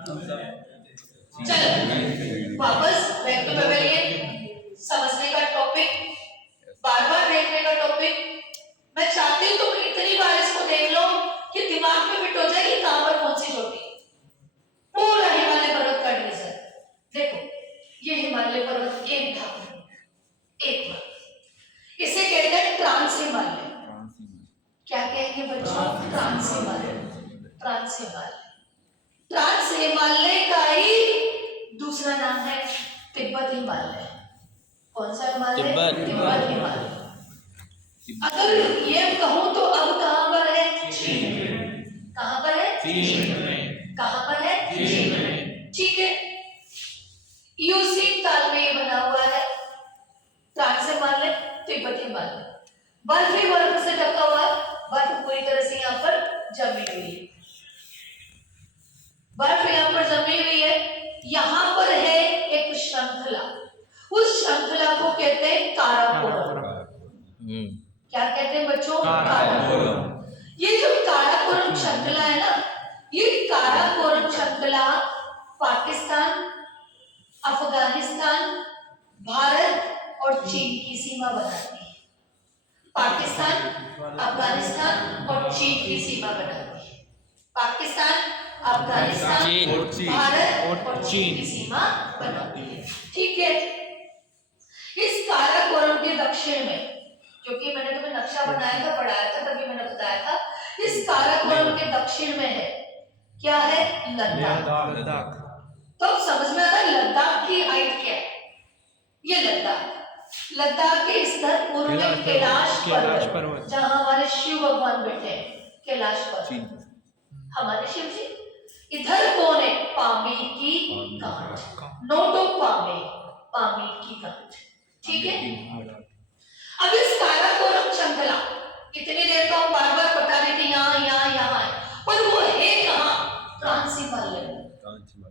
चलो वापस back to pavilion, समझने का टॉपिक, बार बार देखने का टॉपिक। मैं चाहती हूँ तुम इतनी बार इसको देख लो कि दिमाग में फिट हो जाए कि कहां पर कौन सी चोटी। पूरा हिमालय पर्वत का डिवीजन देखो, ये हिमालय पर्वत एक था, एक बार इसे कहते हैं ट्रांस हिमालय। क्या कहेंगे बच्चों? Trans Himalaya. Trans Himalaya, trans Himalaya का ही दूसरा नाम है तिब्बत हिमालय। कौन सा हिमालय? तिब्बत हिमालय। अगर ये कहूं तो अब कहां पर है? चीन में। कहां पर है? चीन में। कहां पर है? चीन में। ठीक है, यूसी ताल में ये बना हुआ है ट्रांस हिमालय, तिब्बत हिमालय। बर्फ ही बर्फ से ढका हुआ है, बर्फ पूरी तरह से यहाँ पर जमी हुई है, बर्फ यहाँ पर जमी हुई है। यहाँ पर है एक श्रृंखला, उस श्रृंखला को कहते हैं काराकोरम। क्या कहते हैं बच्चों? काराकोरम। ये जो काराकोरम श्रृंखला है ना, ये काराकोरम श्रृंखला पाकिस्तान, अफगानिस्तान, भारत और चीन की सीमा बनाती है। पाकिस्तान, अफगानिस्तान और चीन की सीमा बनाती है। पाकिस्तान, अफगानिस्तान, भारत और चीन की सीमा बनाती है। ठीक है, इस काराकोरम के दक्षिण में, क्योंकि मैंने तुम्हें नक्शा बनाया था, पढ़ाया था, तभी मैंने बताया था, इस काराकोरम के दक्षिण में है, क्या है? लद्दाख। तो अब समझ में आता है लद्दाख की हाइट क्या है? ये लद्दाख के इस तरफ पूर्व में कैलाश पर्वत, जहां हमारे शिव भगवान बैठे हैं, कैलाश पर्वत, हमारे शिव जी। इधर कौन है? पामीर की गांठ, नोटो पामीर की गांठ। ठीक है, अब इस काराकोरम श्रृंखला, इतनी देर तो हम बार बार बता रहे थे यहाँ यहाँ यहाँ है, पर वो है कहाँ? ट्रांस हिमालय।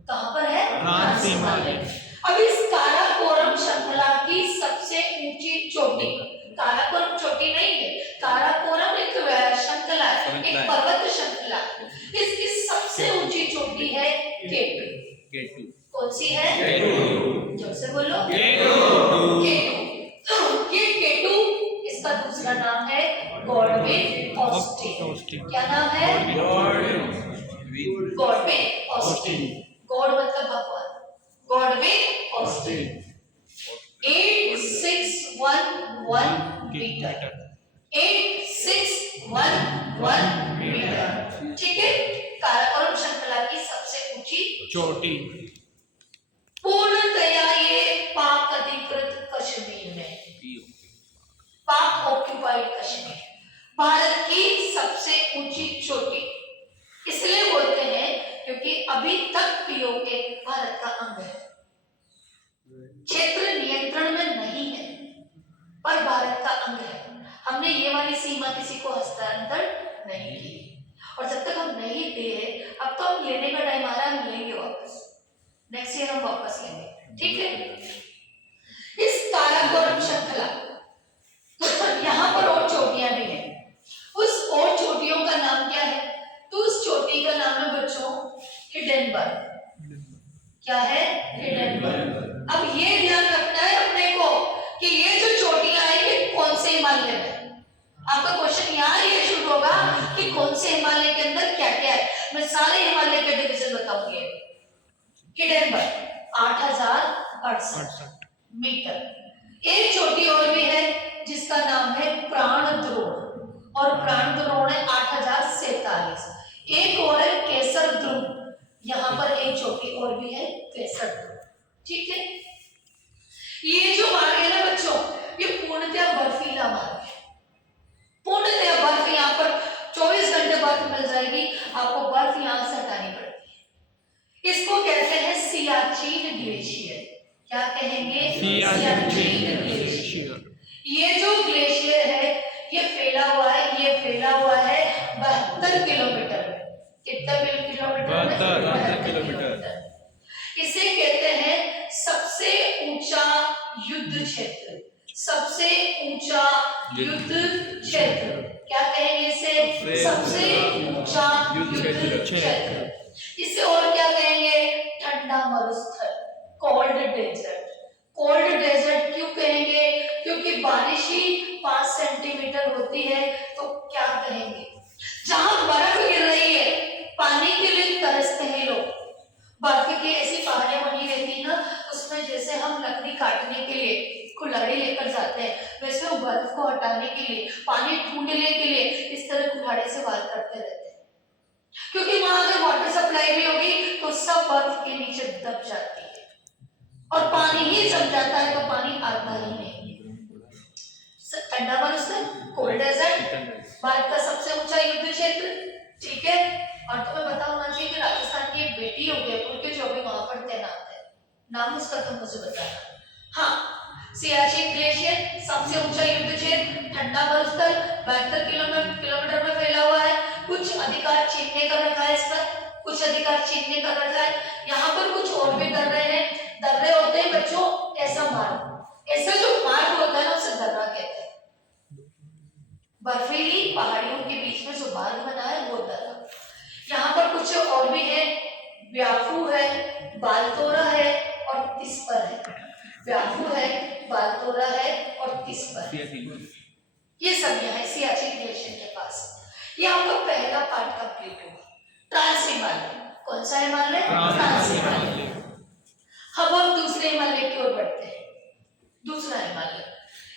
कहां पर है? ट्रांस हिमालय। अब इस काराकोरम श्रृंखला की सबसे ऊंची चोटी, काराकोरम चोटी नहीं है, काराकोरम एक श्रृंखला है, एक पर्वत श्रृंखला है। इसकी सबसे ऊंची चोटी है केटू। कौन सी है? केटू। जोर से बोलो, केटू। ये केटू, इसका दूसरा नाम है गॉडविन ऑस्टिन। क्या नाम है? Godwin Austen. गॉड मतलब भगवान, गॉडविन ऑस्टिन। 8611 metre, 8611 metre. ठीक है, काराकोरम श्रृंखला की सबसे ऊंची चोटी। पूर्णतया ये पाक अधिकृत कश्मीर में, पाक ऑक्युपाइड कश्मीर, भारत की सबसे ऊंची चोटी। इसलिए बोलते हैं क्योंकि अभी तक पीओके भारत का अंग है, क्षेत्र नियंत्रण में नहीं है, पर भारत का अंग है। हमने ये वाली सीमा किसी को हस्तांतर नहीं की, और जब तक हम नहीं दिए, अब तो हम लेने का टाइम आ रहा है, हम लेंगे वापस, नेक्स्ट ईयर हम वापस लेंगे। ठीक है, इस काराकोरम श्रृंखला यहाँ पर और चोटियां भी हैं, उस और चोटियों का नाम क्या है? तो उस चोटी का नाम है बच्चों हिडेनबर्ग। क्या है? हिडेनबर्ग। अब ये ध्यान रखना है अपने को कि ये जो चोटियां हैं ये कौन से हिमालय में। आपका क्वेश्चन यहाँ ये शुरू होगा कि कौन से हिमालय के अंदर क्या क्या है। मैं सारे हिमालय के डिवीजन बताऊंगी। हिडेनबर्ग 8068 मीटर। एक चोटी और भी है जिसका नाम है प्राणद्रोण, और प्राणद्रोण है 8047। एक और है केसर ध्रुव, यहाँ पर एक चोटी और भी है केसर ध्रुव। ठीक है, ये जो मार्ग है ना बच्चों, ये पूर्णतः बर्फीला मार्ग है, पूर्णतः बर्फ। यहाँ पर 24 घंटे बर्फ मिल जाएगी आपको, बर्फ यहाँ से हटानी पड़ती है। इसको कहते हैं सियाचिन ग्लेशियर। क्या कहेंगे? सियाचिन ग्लेशियर। ये जो ग्लेशियर है ये फैला हुआ है, ये फैला हुआ है 72 किलोमीटर में। कितना किलोमीटर? 72 किलोमीटर। इसे कहते हैं सबसे ऊंचा युद्ध क्षेत्र, सबसे ऊंचा युद्ध क्षेत्र। क्या कहेंगे इसे? सबसे ऊंचा युद्ध क्षेत्र। इसे और क्या कहेंगे? मरुस्थल, कोल्ड डेजर्ट। कोल्ड डेजर्ट क्यों कहेंगे? क्योंकि बारिश ही 5 सेंटीमीटर होती है, तो क्या कहेंगे? जहां बर्फ गिर रही है, पानी के लिए तरसते हैं लोग। बर्फ की ऐसी पहाड़ियां बनी रहती है ना, उसमें जैसे हम लकड़ी काटने के लिए कुल्हाड़ी लेकर जाते हैं, वैसे वो बर्फ को हटाने के लिए, पानी ढूंढने के लिए इस तरह कुल्हाड़ी से वार करते रहते हैं। क्योंकि वहां अगर वाटर सप्लाई भी होगी तो सब बर्फ के नीचे दब जाती है और पानी ही जम जाता है, तो पानी आता ही नहीं। ठंडा मरुस्थल, कोल्ड डेजर्ट, भारत का सबसे ऊंचा युद्ध क्षेत्र, ठीक है। और तुम्हें बताओ ना जी कि राजस्थान की एक बेटी हो उदयपुर के, जो भी वहां पर तैनात है, नाम उसका तुम मुझे बताना। हाँ, सियाचिन ग्लेशियर सबसे ऊंचा युद्ध क्षेत्र, ठंडा मरुस्थल 72 किलोमीटर में फैला हुआ है। कुछ अधिकार चीन ने कर रखा है इस पर, कुछ अधिकार चीन ने कर रखा है। यहाँ पर कुछ और भी दर्रे हैं। दर्रे होते हैं बच्चों ऐसा मार्ग, ऐसा जो मार्ग होता है ना उसे दर्रा कहते हैं। बर्फीली पहाड़ियों के बीच में जो मार्ग बना है वो दर्रा। यहाँ पर कुछ और भी है, व्याफू है, बालतोरा है और तिस्पर है। व्याफू है, बालतोरा है और तिस्पर। ये सब यहाँ सियाचिन ग्लेशियर के पास। ये आपका पहला पार्ट कंप्लीट हुआ, ट्रांस हिमालय। कौन सा हिमालय? ट्रांस हिमालय। अब हम दूसरे हिमालय की ओर बढ़ते हैं। दूसरा हिमालय,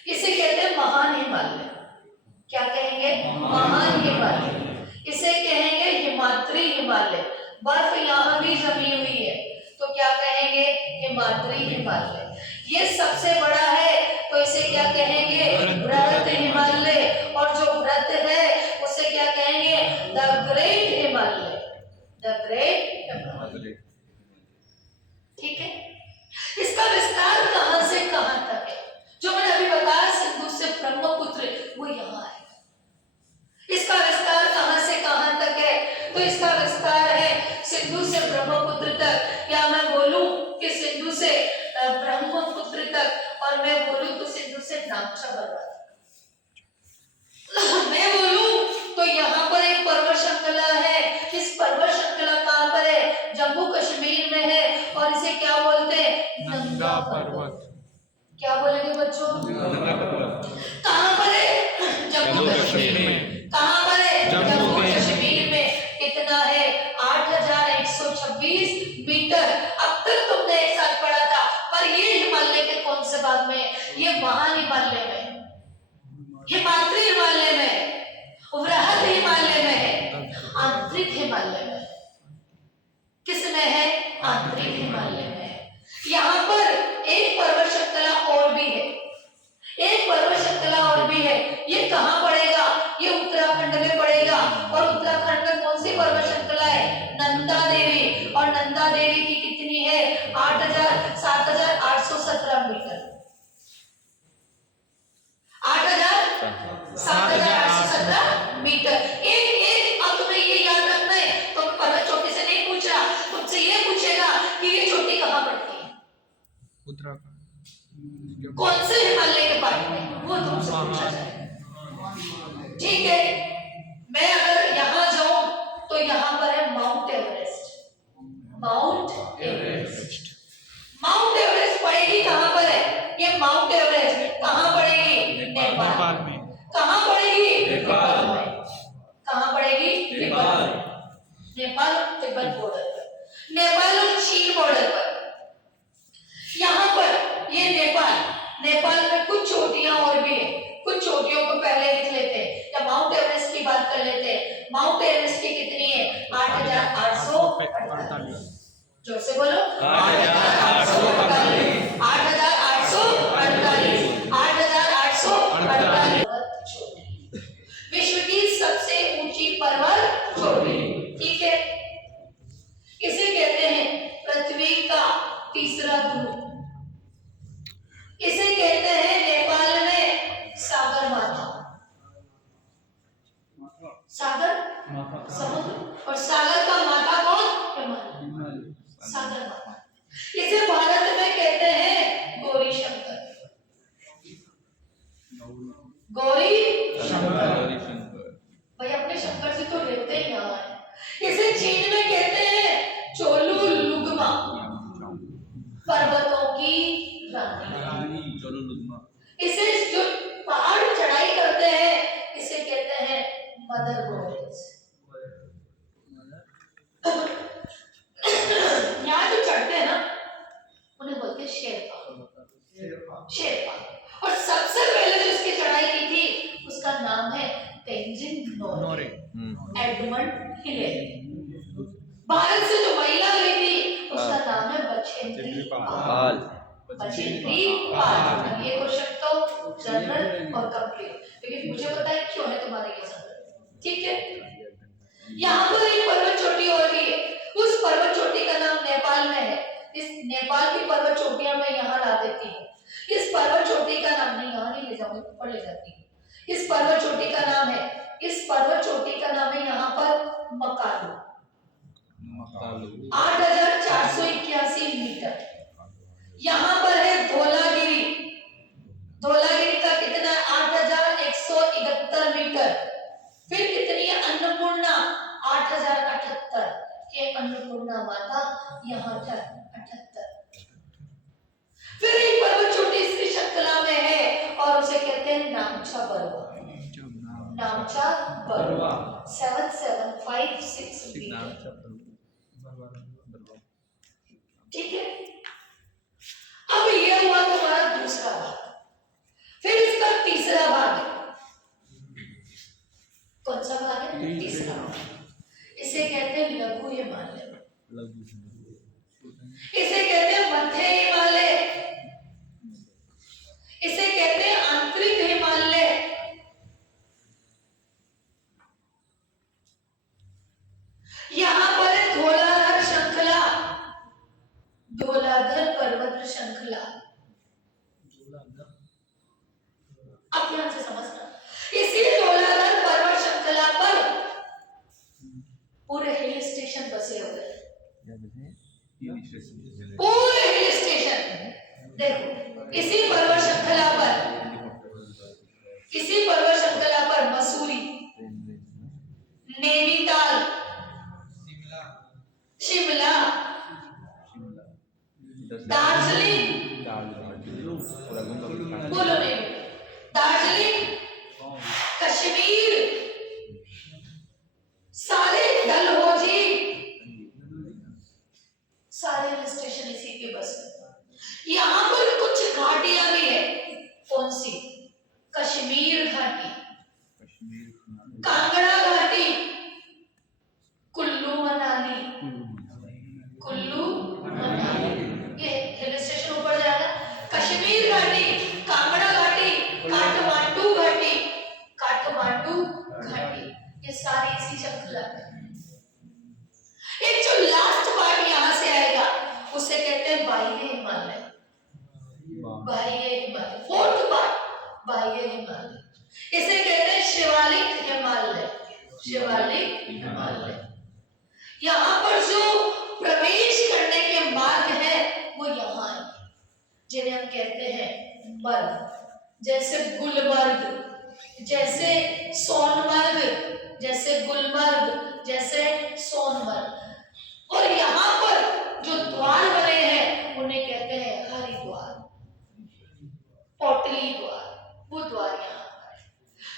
इसे कहते हैं महान हिमालय। क्या कहेंगे? महान हिमालय। इसे कहेंगे हिमाद्री हिमालय। बर्फ यहाँ भी जमी हुई है, तो क्या कहेंगे? हिमाद्री हिमालय। ये सबसे बड़ा है, तो इसे क्या कहेंगे? बृहद हिमालय। और जो बृहद है उसे क्या कहेंगे? The great Himalaya. The great Himalaya, ठीक है। इसका विस्तार कहां से कहां तक है? जो मैंने अभी बताया सिंधु से ब्रह्मपुत्र, वो यहाँ है। इसका विस्तार कहां से कहां तक है? तो इसका विस्तार है सिंधु से ब्रह्मपुत्र तक, या मैं बोलूं कि सिंधु से ब्रह्मपुत्र तक, और मैं बोलूं तो सिंधु से नामचाबरवा तक। मैं बोलूं तो यहाँ पर एक पर्वत श्रृंखला है। इस पर्वत श्रृंखला कहां पर है? जम्मू कश्मीर में है, और इसे क्या बोलते हैं? नंगा पर्वत। क्या बोलेंगे बच्चों? कहां पर है? जम्मू कश्मीर में। कहां पर है? जम्मू कश्मीर में। कितना है? 8126 मीटर। अब तक तुमने एक साथ पढ़ा था, पर ये हिमालय के कौन से भाग में? ये महान हिमालय में, हिमाद्री हिमालय में, वृहद हिमालय में है, आंतरिक हिमालय में। किसमें है? आंतरिक हिमालय में। यहाँ पर एक पर्वत श्रृंखला और भी है, एक पर्वत श्रृंखला और भी है। ये कहाँ पड़ेगा? ये उत्तराखंड में पड़ेगा। और उत्तराखंड में कौन सी पर्वत श्रृंखला है? नंदा देवी। और नंदा देवी की कितनी है? 7817 मीटर। 7817 मीटर। एक अब तुम्हें ये याद रखना है, तो पर्वत चोटी से नहीं पूछ रहा, तुमसे ये पूछेगा कि ये चोटी कहाँ पड़ती है? उत्तराखंड। कौन से हिमालय के पार्ट में? वो तुमसे पूछा जाए, ठीक है। मैं अगर यहाँ जाऊं तो यहाँ पर है mount Everest. Mount Everest. Mount Everest पड़ेगी कहाँ पर है? ये माउंट एवरेस्ट कहाँ पड़ेगी? नेपाल में। कहाँ पड़ेगी? नेपाल में। कहाँ पड़ेगी? नेपाल। नेपाल तिब्बत बॉर्डर पर, नेपाल और चीन बॉर्डर पर। यहाँ पर ये नेपाल, नेपाल में कुछ चोटियां और भी है। कुछ चोटियों को पहले लिख लेते हैं, या माउंट एवरेस्ट की बात कर लेते हैं। माउंट एवरेस्ट की कितनी है? 8848। जोर से बोलो, 8848। 8848। विश्व की सबसे ऊंची पर्वत चोटी, ठीक है। इसे कहते हैं पृथ्वी का तीसरा ध्रुव। इसे कहते हैं नेपाल में सागर माथा। सागर समुद्र, और सागर का माथा कौन? हिमालय। सागर माथा। इसे भारत में कहते हैं गौरी शंकर। गौरी शंकर। भाई अपने शंकर जी तो रहते ही यहाँ है। इसे चीन में कहते हैं चोलू लुगमा। Edmund Hillary. भारत से जो महिला गई थी उसका नाम है बछेंद्री पाल। बछेंद्री पाल। ये क्वेश्चन तो जनरल और कंप्लीट, लेकिन मुझे पता है क्यों है तुम्हारे ये सब। ठीक है, यहाँ पर एक पर्वत चोटी और भी है। उस पर्वत चोटी का नाम नेपाल में है। इस नेपाल की पर्वत चोटियां मैं यहाँ ला देती हूँ। इस पर्वत चोटी का नाम नहीं, यहाँ नहीं ले जाऊंगी, ऊपर ले जाती हूँ। इस पर्वत चोटी का नाम है, इस पर्वत चोटी का नाम है यहाँ पर मकालू। 8,481 मीटर। यहाँ पर है धौलागिरी। धौलागिरी का कितना है? 8,171 मीटर। फिर कितनी है? अन्नपूर्णा 8,078 के अन्नपूर्णा माता यहाँ था 78। फिर एक पर्वत चोटी श्रीशंकला में है और उसे कहते हैं नामचा बरुआ। नामचा बरुआ 7756 मीटर। ठीक है, अब ये हुआ तुम्हारा दूसरा भाग। फिर इसका तीसरा भाग है। कौन सा भाग है? तीसरा भाग। इसे कहते हैं लघु हिमालय, इसे कहते हैं मध्य हिमालय, इसे कहते हैं आंतरिक हिमालय। यहां पर है धौलाधर श्रृंखला, धौलाधर पर्वत श्रृंखला। अब ध्यान से समझना, इसी धौलाधर पर्वत श्रृंखला पर पूरे हिल स्टेशन बसे हुए हैं। पूरे हिल स्टेशन देखो, इसी पर्वत श्रृंखला पर मसूरी, नैनीताल, शिमला, दार्जिलिंग, बोलो नहीं, दार्जिलिंग, कश्मीर, सारे डलहौजी, सारे हिल स्टेशन इसी के बस में। यहाँ पर कुछ घाटियां भी है। कौन सी? कश्मीर घाटी, कांगड़ा घाटी, कुल्लू मनाली, कुल्लू मनाली, ये हिल स्टेशन ऊपर जाएगा। कश्मीर घाटी, कांगड़ा घाटी, काठमांडू घाटी, काठमांडू घाटी, ये सारी इसी श्रृंखला में। एक जो लास्ट पार्ट यहाँ से आएगा उसे कहते हैं बाह्य हिमालय। बाह्य हिमालय, फोर्थ पार्ट बाह्य हिमालय, इसे कहते हैं शिवालिक हिमालय। शिवालिक हिमालय। यहाँ पर जो प्रवेश करने के मार्ग है वो यहाँ है, जिन्हें हम कहते हैं मर्ग, जैसे गुलमर्ग, जैसे सोनमर्ग, जैसे गुलमर्ग, जैसे सोनमर्ग। और यहाँ पर जो द्वार बने हैं उन्हें कहते हैं हरिद्वार, पोटली द्वार, वो द्वार यहाँ पर।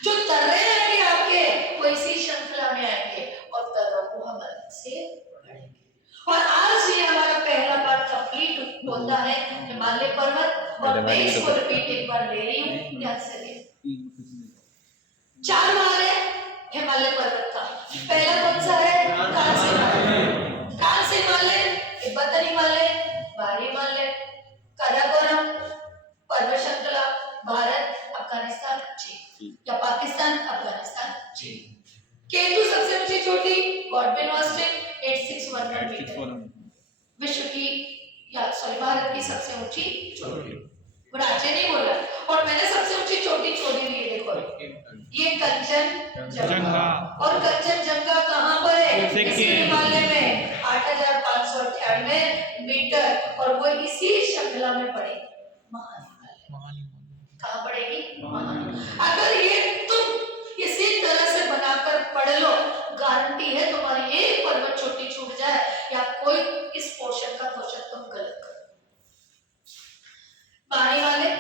जो तर्रे आएंगे आपके वो इसी श्रृंखला में आएंगे और तर्रों को हम अलग से पढ़ेंगे। और आज ये हमारा पहला पार्ट कंप्लीट होता है हिमालय पर्वत। और मैं इसको रिपीट एक बार ले रही हूँ, ध्यान से ले। 4 भाग है हिमालय पर्वत का। पहला कौन सा है? कांस्य हिमालय, कांस्य हिमालय, तिब्बतन हिमालय, बाहरी हिमालय, काराकोरम पर्वत श्रृंखला, भारत, अफगानिस्तान, चीन, या पाकिस्तान, अफगानिस्तान, चीन। केटू सबसे ऊंची चोटी, गॉडविन ऑस्टिन 8611 मीटर, विश्व की या सॉरी भारत की सबसे ऊंची चोटी। राज्य नहीं बोल रहा। और मैंने सबसे ऊंची चोटी छोड़ी हुई है, देखो ये कंचनजंगा। और कंचनजंगा कहाँ पर है? इसी हिमालय में 8,598 मीटर, और वो इसी श्रृंखला में पड़ेगी महाहिमालय। कहाँ पड़ेगी? महाहिमालय। अगर ये तुम इसी तरह से बनाकर पढ़ लो, गारंटी है तुम्हारी एक पर्वत चोटी छूट जाए या कोई इस पोर्शन का क्वेश्चन तुम गलत करो। बाहरी हिमालय,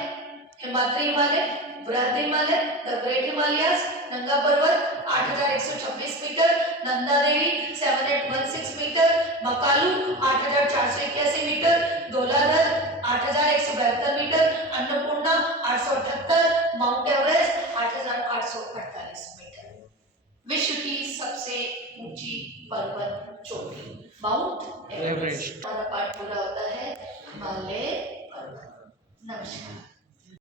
हिमाद्री हिमालय, बृहद Himalaya, the great Himalayas, Nanga Parbat 8,126 metre, Nanda Devi 7,816 metre, Makalu 8,481 metre, Dhauladhar 8,172 metre, Annapurna 878, Mount Everest 8,848 metre. विश्व की सबसे पर्वत चोटी, माउंट एवरेस्ट। हमारा पाठ पूरा होता है हिमालय पर्वत। नमस्कार।